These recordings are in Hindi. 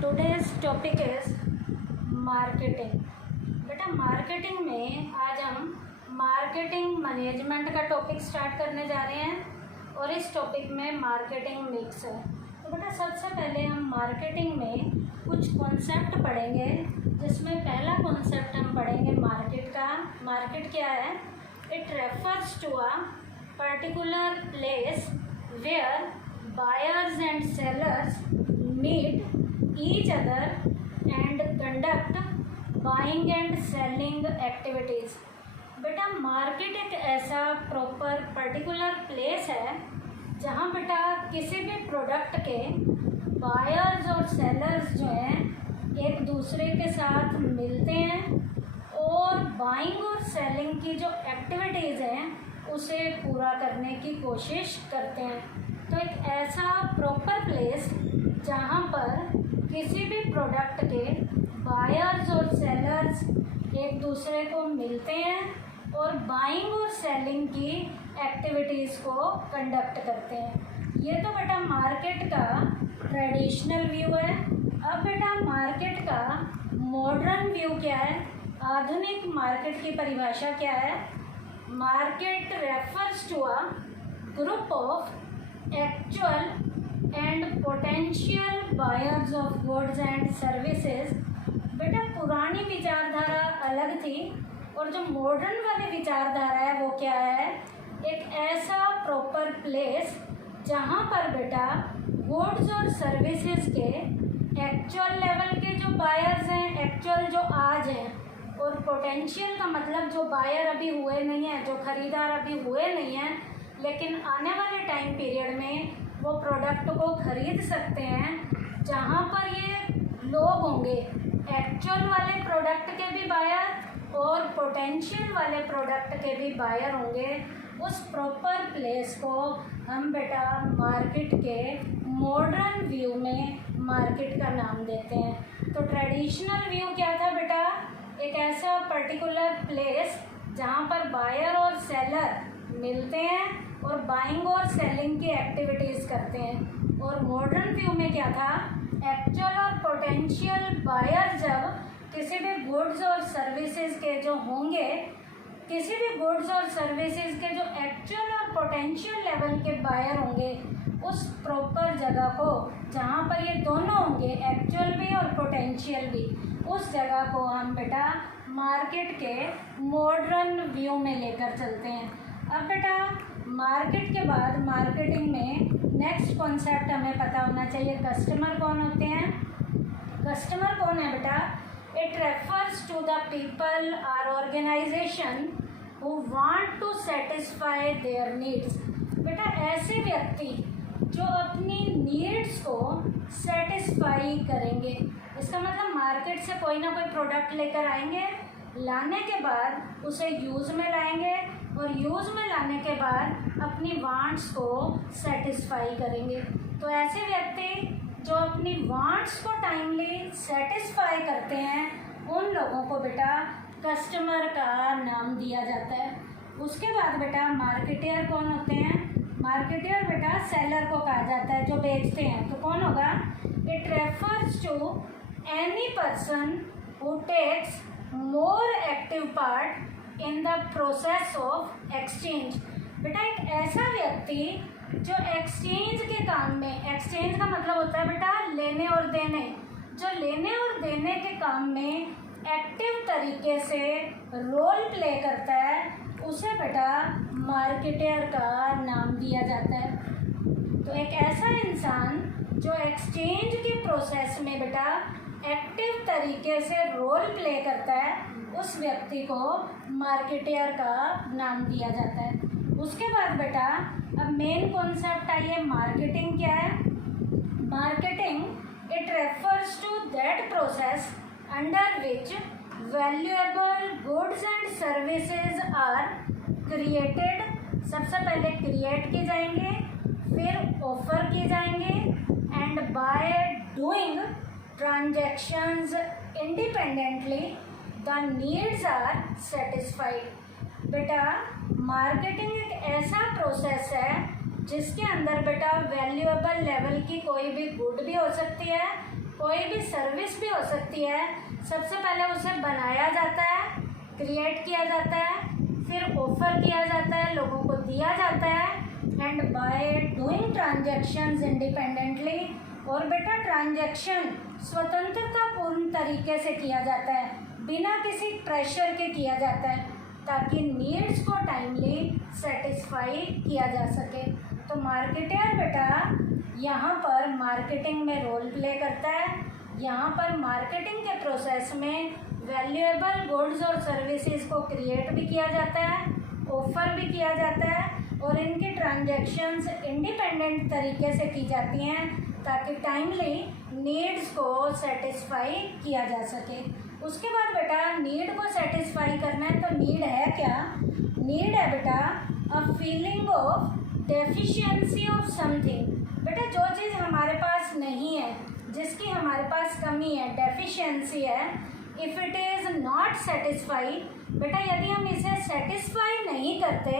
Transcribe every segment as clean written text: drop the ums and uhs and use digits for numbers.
Today's topic is marketing. बेटा मार्केटिंग में आज हम मार्केटिंग मैनेजमेंट का टॉपिक स्टार्ट करने जा रहे हैं और इस टॉपिक में मार्केटिंग मिक्स है। तो बेटा सबसे पहले हम मार्केटिंग में कुछ कॉन्सेप्ट पढ़ेंगे, जिसमें पहला कॉन्सेप्ट हम पढ़ेंगे मार्केट का। मार्केट क्या है? It refers to a particular place where buyers and sellers meet each other and conduct buying and selling activities। बेटा मार्केट एक ऐसा प्रॉपर पर्टिकुलर प्लेस है जहाँ बेटा किसी भी प्रोडक्ट के बायर्स और सेलर्स जो हैं एक दूसरे के साथ मिलते हैं और बाइंग और सेलिंग की जो एक्टिविटीज़ हैं उसे पूरा करने की कोशिश करते हैं। तो एक ऐसा प्रॉपर प्लेस जहाँ पर किसी भी प्रोडक्ट के बायर्स और सेलर्स एक दूसरे को मिलते हैं और बाइंग और सेलिंग की एक्टिविटीज़ को कंडक्ट करते हैं। ये तो बेटा मार्केट का ट्रेडिशनल व्यू है। अब बेटा मार्केट का मॉडर्न व्यू क्या है? आधुनिक मार्केट की परिभाषा क्या है? Market refers to a group of actual and potential buyers of goods and services. बेटा पुरानी विचारधारा अलग थी और जो मॉडर्न वाली विचारधारा है वो क्या है? एक ऐसा प्रॉपर प्लेस जहाँ पर बेटा गुड्स और सर्विसेज के एक्चुअल लेवल के जो बायर्स हैं, एक्चुअल जो आज हैं, और पोटेंशियल का मतलब जो बायर अभी हुए नहीं हैं, जो खरीदार अभी हुए नहीं हैं लेकिन आने वाले टाइम पीरियड में वो प्रोडक्ट को खरीद सकते हैं, जहाँ पर ये लोग होंगे एक्चुअल वाले प्रोडक्ट के भी बायर और पोटेंशियल वाले प्रोडक्ट के भी बायर होंगे। उस प्रॉपर प्लेस को हम बेटा मार्केट के मॉडर्न व्यू में मार्केट का नाम देते हैं। तो ट्रेडिशनल व्यू क्या था बेटा? एक ऐसा पर्टिकुलर प्लेस जहाँ पर बायर और सेलर मिलते हैं और बाइंग और सेलिंग की एक्टिविटीज़ करते हैं। और मॉडर्न व्यू में क्या था? एक्चुअल और पोटेंशियल बायर जब किसी भी गुड्स और सर्विसेज के जो होंगे, किसी भी गुड्स और सर्विसेज के जो एक्चुअल और पोटेंशियल लेवल के बायर होंगे, उस प्रॉपर जगह को जहाँ पर ये दोनों होंगे एक्चुअल भी और पोटेंशियल भी, उस जगह को हम बेटा मार्केट के मॉडर्न व्यू में लेकर चलते हैं। अब बेटा मार्केट के बाद मार्केटिंग में नेक्स्ट कॉन्सेप्ट हमें पता होना चाहिए, कस्टमर कौन होते हैं? कस्टमर कौन है बेटा? It refers to the people or organization who want to satisfy their needs. बेटा ऐसे व्यक्ति जो अपनी नीड्स को सेटिस्फाई करेंगे। इसका मतलब मार्केट से कोई ना कोई प्रोडक्ट लेकर आएंगे, लाने के बाद उसे यूज़ में लाएंगे और यूज़ में लाने के बाद अपनी वांट्स को सेटिस्फाई करेंगे। तो ऐसे व्यक्ति जो अपनी वांट्स को टाइमली सेटिस्फाई करते हैं, उन लोगों को बेटा कस्टमर का नाम दिया जाता है। उसके बाद बेटा मार्केटियर कौन होते हैं? मार्केटियर बेटा सेलर को कहा जाता है, जो बेचते हैं। तो कौन होगा? It refers to any person who takes more active part in the process of exchange. बेटा एक ऐसा व्यक्ति जो एक्सचेंज के काम में, एक्सचेंज का मतलब होता है बेटा लेने और देने, जो लेने और देने के काम में एक्टिव तरीके से रोल प्ले करता है, उसे बेटा मार्केटियर का नाम दिया जाता है। तो एक ऐसा इंसान जो एक्सचेंज के प्रोसेस में बेटा एक्टिव तरीके से रोल प्ले करता है, उस व्यक्ति को मार्केटियर का नाम दिया जाता है। उसके बाद बेटा अब मेन कॉन्सेप्ट आइए, मार्केटिंग क्या है? Marketing it refers to that process under which valuable goods and services are created. सबसे पहले क्रिएट की जाएंगे, फिर ऑफर की जाएंगे, and by doing transactions independently the needs are satisfied. बेटा मार्केटिंग एक ऐसा प्रोसेस है जिसके अंदर बेटा वैल्यूएबल लेवल की कोई भी गुड भी हो सकती है, कोई भी सर्विस भी हो सकती है। सबसे पहले उसे बनाया जाता है, क्रिएट किया जाता है, फिर ऑफर किया जाता है, लोगों को दिया जाता है, and by doing transactions independently, और बेटा ट्रांजैक्शन स्वतंत्रतापूर्ण तरीके से किया जाता है, बिना किसी प्रेशर के किया जाता है, ताकि नीड्स को टाइमली सेटिस्फाई किया जा सके। तो मार्केटर बेटा यहाँ पर मार्केटिंग में रोल प्ले करता है। यहाँ पर मार्केटिंग के प्रोसेस में वैल्यूएबल गुड्स और सर्विसेज को क्रिएट भी किया जाता है, ऑफर भी किया जाता है, और इनकी ट्रांजैक्शंस इंडिपेंडेंट तरीके से की जाती हैं, ताकि टाइमली नीड्स को सेटिस्फाई किया जा सके। उसके बाद बेटा नीड को सेटिस्फाई करना है, तो नीड है क्या? नीड है बेटा a feeling of deficiency of something. बेटा जो चीज़ हमारे पास नहीं है, जिसकी हमारे पास कमी है, डेफिशिएंसी है, if it is not satisfy, बेटा यदि हम इसे सेटिस्फाई नहीं करते,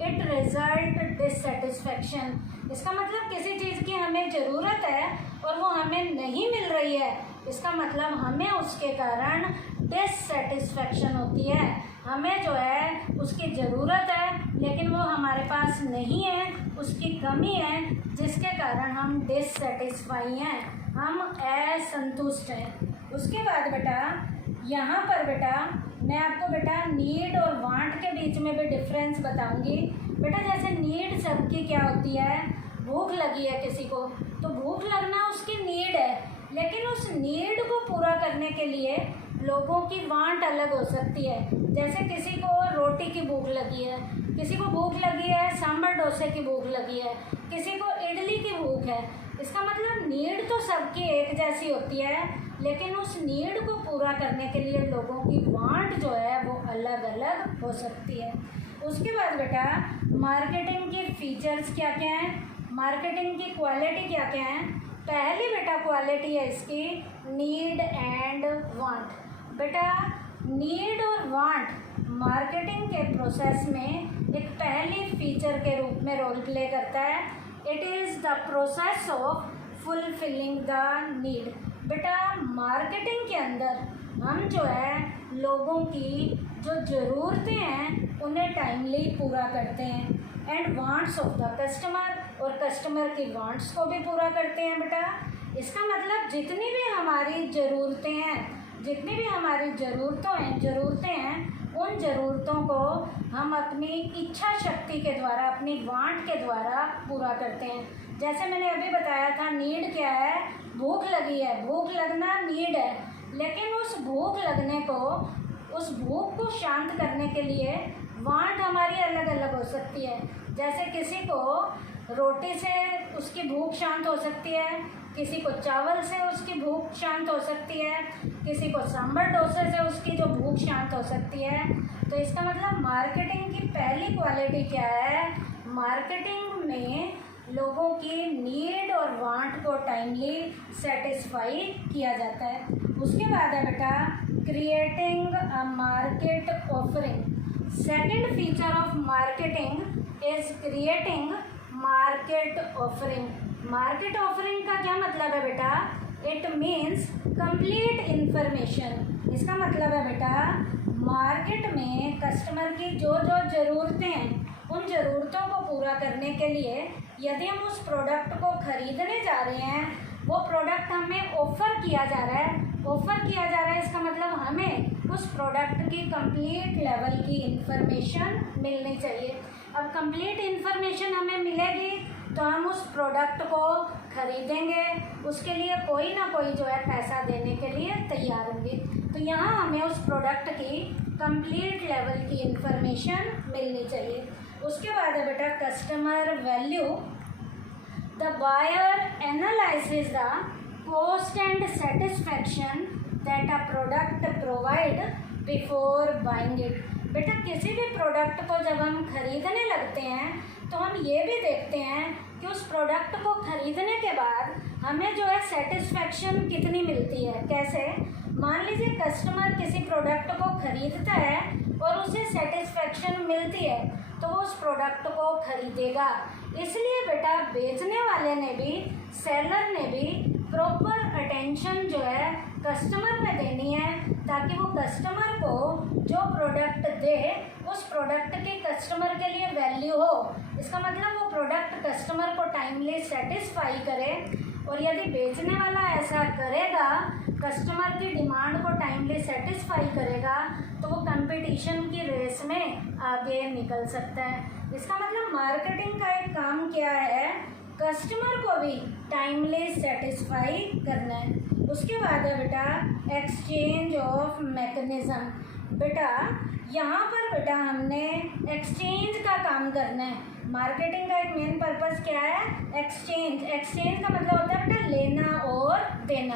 इट रिजल्ट डिससेटिस्फैक्शन। इसका मतलब किसी चीज़ की हमें ज़रूरत है और वो हमें नहीं मिल रही है, इसका मतलब हमें उसके कारण डिससेटिस्फैक्शन होती है। हमें जो है उसकी ज़रूरत है लेकिन वो हमारे पास नहीं है, उसकी कमी है, जिसके कारण हम डिससेटिस्फाई हैं, हम असंतुष्ट हैं। उसके बाद बेटा यहाँ पर बेटा मैं आपको बेटा नीड और वांट के बीच में भी डिफरेंस बताऊंगी। बेटा जैसे नीड सबकी क्या होती है, भूख लगी है किसी को, तो भूख लगना उसकी नीड है, लेकिन उस नीड को पूरा करने के लिए लोगों की वांट अलग हो सकती है। जैसे किसी को रोटी की भूख लगी है, किसी को भूख लगी है सांभर डोसे की भूख लगी है, किसी को इडली की भूख है। इसका मतलब नीड तो सबकी एक जैसी होती है, लेकिन उस नीड को पूरा करने के लिए लोगों की वांट जो है वो अलग अलग हो सकती है। उसके बाद बेटा मार्केटिंग की फीचर्स क्या क्या हैं, मार्केटिंग की क्वालिटी क्या क्या है। पहली बेटा क्वालिटी है इसकी नीड एंड वांट। बेटा नीड और वांट मार्केटिंग के प्रोसेस में एक पहली फीचर के रूप में रोल प्ले करता है। It is the process of fulfilling the need. बेटा मार्केटिंग के अंदर हम जो है लोगों की जो ज़रूरतें हैं उन्हें टाइमली पूरा करते हैं, and wants of the customer, और कस्टमर की वांट्स को भी पूरा करते हैं। बेटा इसका मतलब जितनी भी हमारी ज़रूरतें हैं, जितनी भी हमारी ज़रूरतें हैं, उन ज़रूरतों को हम अपनी इच्छा शक्ति के द्वारा, अपनी वांट के द्वारा पूरा करते हैं। जैसे मैंने अभी बताया था, नीड क्या है, भूख लगी है, भूख लगना नीड है, लेकिन उस भूख लगने को, उस भूख को शांत करने के लिए वांट हमारी अलग अलग हो सकती है। जैसे किसी को रोटी से उसकी भूख शांत हो सकती है, किसी को चावल से उसकी भूख शांत हो सकती है, किसी को सांभर डोसे से उसकी जो भूख शांत हो सकती है। तो इसका मतलब मार्केटिंग की पहली क्वालिटी क्या है, मार्केटिंग में लोगों की नीड और वांट को टाइमली सेटिस्फाई किया जाता है। उसके बाद है बेटा creating a market offering. Second feature of marketing is creating market offering. Market offering का क्या मतलब है बेटा, इट मीन्स कंप्लीट इंफॉर्मेशन। इसका मतलब है बेटा मार्केट में कस्टमर की जो जो ज़रूरतें हैं, उन ज़रूरतों को पूरा करने के लिए यदि हम उस प्रोडक्ट को खरीदने जा रहे हैं, वो प्रोडक्ट हमें ऑफ़र किया जा रहा है, इसका मतलब हमें उस प्रोडक्ट की कंप्लीट लेवल की इंफॉर्मेशन मिलनी चाहिए। अब कंप्लीट इंफॉर्मेशन हमें मिलेगी तो हम उस प्रोडक्ट को खरीदेंगे, उसके लिए कोई ना कोई जो है पैसा देने के लिए तैयार होंगे। तो यहाँ हमें उस प्रोडक्ट की कंप्लीट लेवल की इंफॉर्मेशन मिलनी चाहिए। उसके बाद है बेटा customer value. The buyer analyses the cost and satisfaction that a product provide before buying it. बेटा किसी भी प्रोडक्ट को जब हम खरीदने लगते हैं तो हम ये भी देखते हैं कि उस प्रोडक्ट को खरीदने के बाद हमें जो है सेटिस्फैक्शन कितनी मिलती है। कैसे, मान लीजिए कस्टमर किसी प्रोडक्ट को खरीदता है और उसे सेटिस्फैक्शन मिलती है तो वो उस प्रोडक्ट को खरीदेगा। इसलिए बेटा बेचने वाले ने भी, सेलर ने भी प्रॉपर अटेंशन जो है कस्टमर पे देनी है, ताकि वो कस्टमर को जो प्रोडक्ट दे उस प्रोडक्ट की कस्टमर के लिए वैल्यू हो। इसका मतलब वो प्रोडक्ट कस्टमर को टाइमली सेटिस्फाई करे, और यदि बेचने वाला ऐसा करेगा, कस्टमर की डिमांड को टाइमली सेटिस्फाई करेगा, तो वो कंपटीशन की रेस में आगे निकल सकता है। इसका मतलब मार्केटिंग का एक काम क्या है, कस्टमर को भी टाइमली सेटिस्फाई करना है। उसके बाद है बेटा एक्सचेंज ऑफ मैकेनिज्म। बेटा यहाँ पर बेटा हमने एक्सचेंज का काम करना है। मार्केटिंग का एक मेन पर्पस क्या है, एक्सचेंज। एक्सचेंज का मतलब होता है बेटा लेना और देना।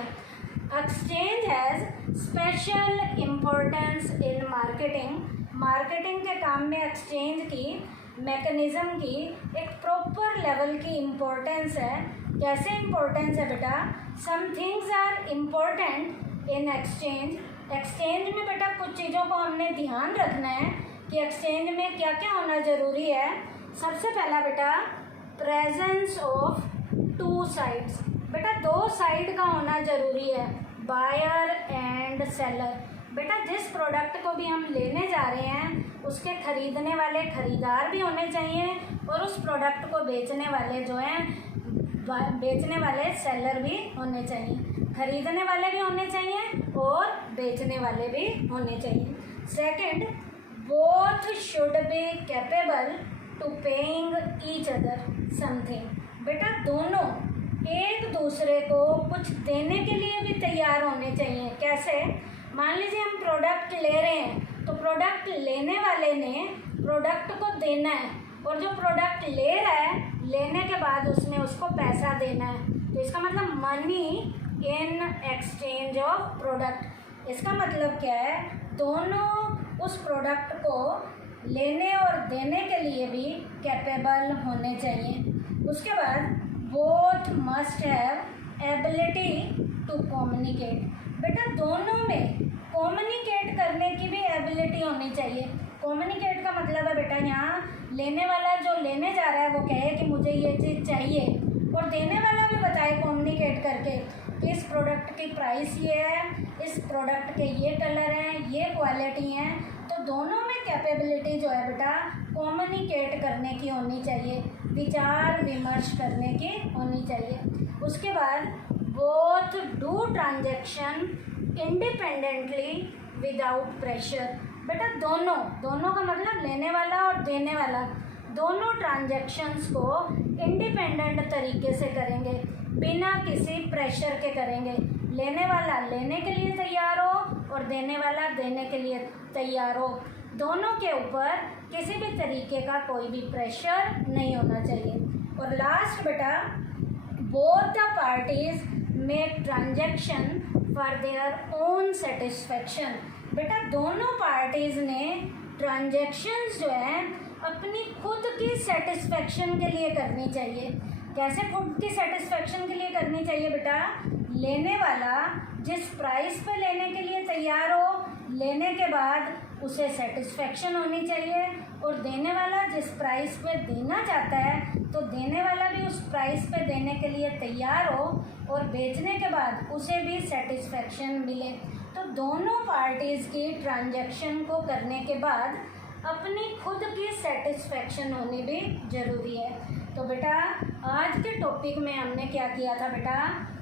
Exchange has special importance in marketing. Marketing के काम में एक्सचेंज की मैकेनिज़्म की एक प्रॉपर लेवल की इम्पोर्टेंस है। कैसे इम्पोर्टेंस है बेटा, some things are important in exchange. Exchange में बेटा कुछ चीज़ों को हमने ध्यान रखना है कि एक्सचेंज में क्या क्या होना ज़रूरी है। सबसे पहला बेटा प्रेजेंस ऑफ टू साइड्स। बेटा दो साइड का होना ज़रूरी है, बायर एंड सेलर। बेटा जिस प्रोडक्ट को भी हम लेने जा रहे हैं उसके खरीदने वाले खरीदार भी होने चाहिए, और उस प्रोडक्ट को बेचने वाले जो हैं बेचने वाले सेलर भी होने चाहिए। खरीदने वाले भी होने चाहिए और बेचने वाले भी होने चाहिए। Second, both should be capable to paying each other something. बेटा दोनों एक दूसरे को कुछ देने के लिए भी तैयार होने चाहिए। कैसे, मान लीजिए हम प्रोडक्ट ले रहे हैं, तो प्रोडक्ट लेने वाले ने प्रोडक्ट को देना है, और जो प्रोडक्ट ले रहा है लेने के बाद उसने उसको पैसा देना है। तो इसका मतलब money in exchange of product. इसका मतलब क्या है, दोनों उस प्रोडक्ट को लेने और देने के लिए भी कैपेबल होने चाहिए। उसके बाद both must have ability to communicate. बेटा दोनों में कम्युनिकेट करने की भी एबिलिटी होनी चाहिए। कम्युनिकेट का मतलब है बेटा यहाँ लेने वाला जो लेने जा रहा है वो कहे कि मुझे ये चीज़ चाहिए, और देने वाला भी बताए कम्युनिकेट करके कि इस प्रोडक्ट की प्राइस ये है, इस प्रोडक्ट के ये कलर हैं, ये क्वालिटी हैं। तो दोनों में कैपेबिलिटी जो है बेटा कम्युनिकेट करने की होनी चाहिए, विचार विमर्श करने की होनी चाहिए। उसके बाद both do transaction independently without pressure. बेटा दोनों का मतलब लेने वाला और देने वाला दोनों ट्रांजैक्शंस को इंडिपेंडेंट तरीके से करेंगे, बिना किसी प्रेशर के करेंगे। लेने वाला लेने के लिए तैयार हो और देने वाला देने के लिए तैयार हो। दोनों के ऊपर किसी भी तरीके का कोई भी प्रेशर नहीं होना चाहिए। और लास्ट बेटा both the parties make transaction for their own satisfaction. बेटा दोनों पार्टीज ने ट्रांजैक्शंस जो है अपनी खुद की सेटिस्फेक्शन के लिए करनी चाहिए। कैसे खुद की सेटिस्फेक्शन के लिए करनी चाहिए बेटा, लेने वाला जिस प्राइस पे लेने के लिए तैयार हो, लेने के बाद उसे सेटिस्फेक्शन होनी चाहिए, और देने वाला जिस प्राइस पे देना चाहता है तो देने वाला भी उस प्राइस पे देने के लिए तैयार हो, और बेचने के बाद उसे भी सेटिस्फेक्शन मिले। तो दोनों पार्टीज़ की ट्रांजैक्शन को करने के बाद अपनी खुद की सेटिस्फेक्शन होनी भी ज़रूरी है। तो बेटा आज के टॉपिक में हमने क्या किया था बेटा,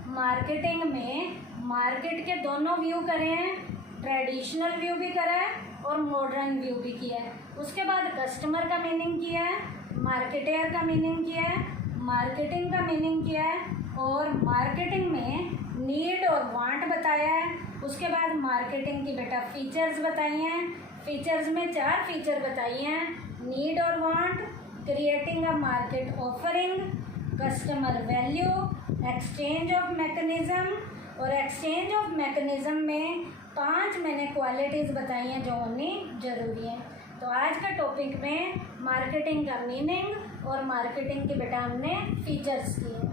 मार्केटिंग में मार्केट के दोनों व्यू करे हैं, ट्रेडिशनल व्यू भी करा है और मॉडर्न व्यू भी किया है। उसके बाद कस्टमर का मीनिंग किया है, मार्केटर का मीनिंग किया है, मार्केटिंग का मीनिंग किया है, और मार्केटिंग में नीड और वांट बताया है। उसके बाद मार्केटिंग की बेटा फीचर्स बताई हैं। फीचर्स में 4 फीचर बताई हैं, नीड और want, creating a market offering, customer value, exchange of mechanism. और एक्सचेंज ऑफ मैकेनिज़्म में 5 मैंने क्वालिटीज़ बताई हैं जो होनी ज़रूरी है। तो आज का टॉपिक में मार्केटिंग का मीनिंग और मार्केटिंग के बेटा हमने फीचर्स किए।